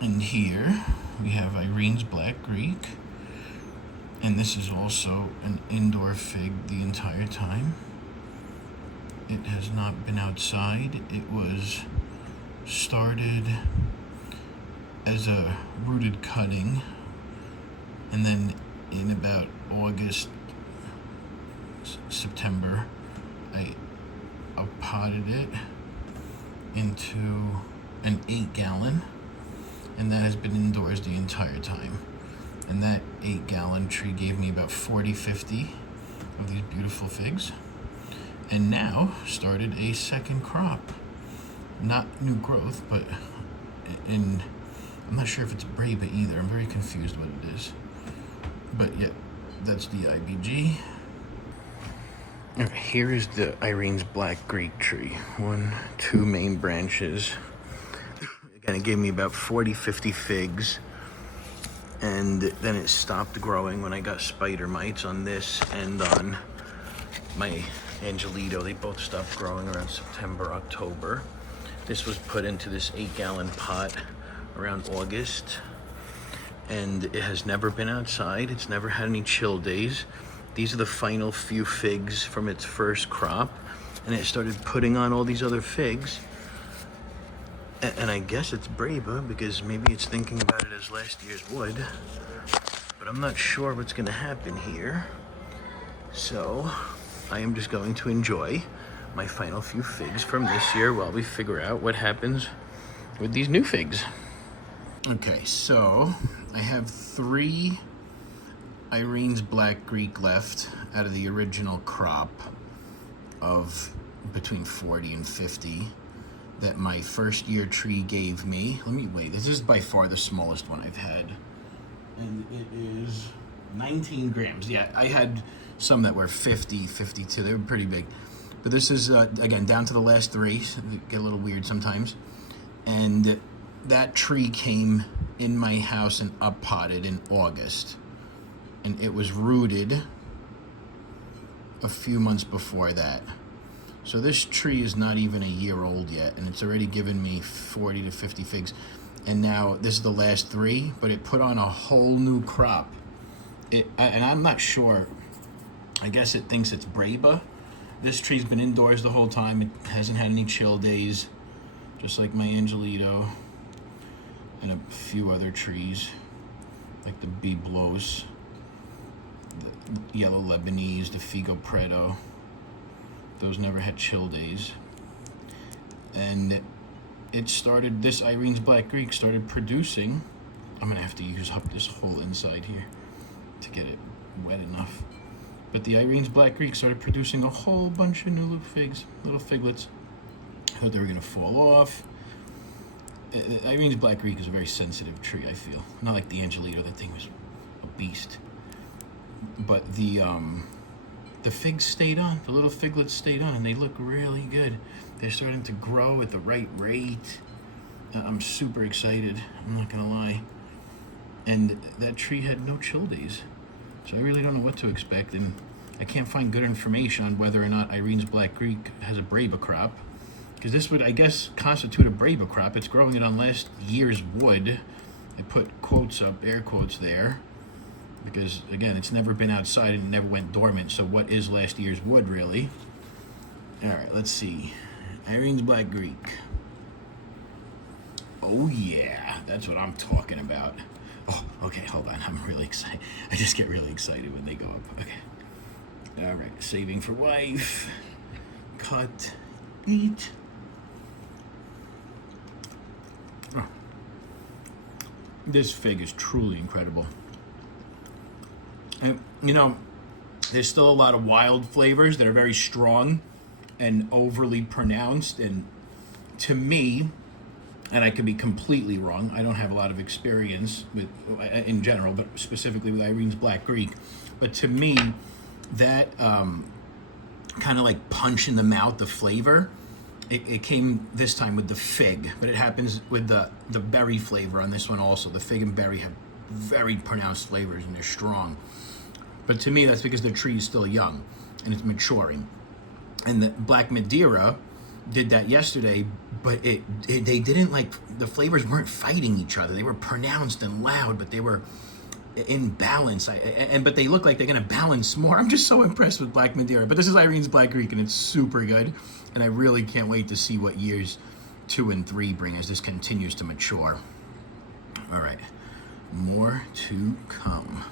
And here we have Irene's Black Greek. And this is also an indoor fig the entire time. It has not been outside. It was started as a rooted cutting, and then in about August, September, I potted it into an 8-gallon, and that has been indoors the entire time. And that 8-gallon tree gave me about 50 of these beautiful figs, and now started a second crop. Not new growth, but I'm not sure if it's breba either. I'm very confused what it is. But yeah, that's the IBG. Okay, here is the Irene's Black Greek tree. 1, 2 main branches. Again, it gave me about 50 figs. And then it stopped growing when I got spider mites on this and on my Angelito. They both stopped growing around September, October. This was put into this 8-gallon pot around August, and it has never been outside. It's never had any chill days. These are the final few figs from its first crop, and it started putting on all these other figs. And I guess it's breba because maybe it's thinking about it as last year's wood, but I'm not sure what's gonna happen here. So I am just going to enjoy my final few figs from this year while we figure out what happens with these new figs. Okay, so I have 3 Irene's Black Greek left out of the original crop of between 40 and 50 that my first year tree gave me. Let me wait, this is by far the smallest one I've had. And it is 19 grams. Yeah, I had some that were 50, 52, they were pretty big. But this is, again, down to the last 3, so they get a little weird sometimes. And that tree came in my house and up potted in August. And it was rooted a few months before that. So this tree is not even a year old yet, and it's already given me 40 to 50 figs. And now this is the last 3, but it put on a whole new crop. And I'm not sure, I guess it thinks it's breba. This tree's been indoors the whole time. It hasn't had any chill days, just like my Angelito and a few other trees, like the Biblos, the yellow Lebanese, the Figo Preto. Those never had chill days. And it started, this Irene's Black Greek started producing. I'm gonna have to use up this whole inside here to get it wet enough. But the Irene's Black Greek started producing a whole bunch of new little figs, little figlets. I thought they were gonna fall off. Irene's Black Greek is a very sensitive tree, I feel. Not like the Angelito, that thing was a beast. But the figs stayed on, the little figlets stayed on, and they look really good. They're starting to grow at the right rate. I'm super excited, I'm not gonna lie. And that tree had no chill days. So I really don't know what to expect, and I can't find good information on whether or not Irene's Black Greek has a breba crop, because this would, I guess, constitute a breba crop. It's growing it on last year's wood. I put quotes up, air quotes there, because again, it's never been outside and it never went dormant, so what is last year's wood, really? All right, let's see. Irene's Black Greek. Oh yeah, that's what I'm talking about. Oh, okay, hold on, I'm really excited. I just get really excited when they go up. Okay. All right, saving for wife. Cut, eat. Oh. This fig is truly incredible. And, you know, there's still a lot of wild flavors that are very strong and overly pronounced. And to me, and I could be completely wrong, I don't have a lot of experience with, in general, but specifically with Irene's Black Greek. But to me, that kind of like punch in the mouth, the flavor, it came this time with the fig, but it happens with the berry flavor on this one also. The fig and berry have very pronounced flavors and they're strong. But to me, that's because the tree is still young and it's maturing. And the Black Madeira did that yesterday, but they didn't, like, the flavors weren't fighting each other. They were pronounced and loud, but they were in balance. But they look like they're gonna balance more. I'm just so impressed with Black Madeira. But this is Irene's Black Greek, and it's super good. And I really can't wait to see what years 2 and 3 bring as this continues to mature. All right, more to come.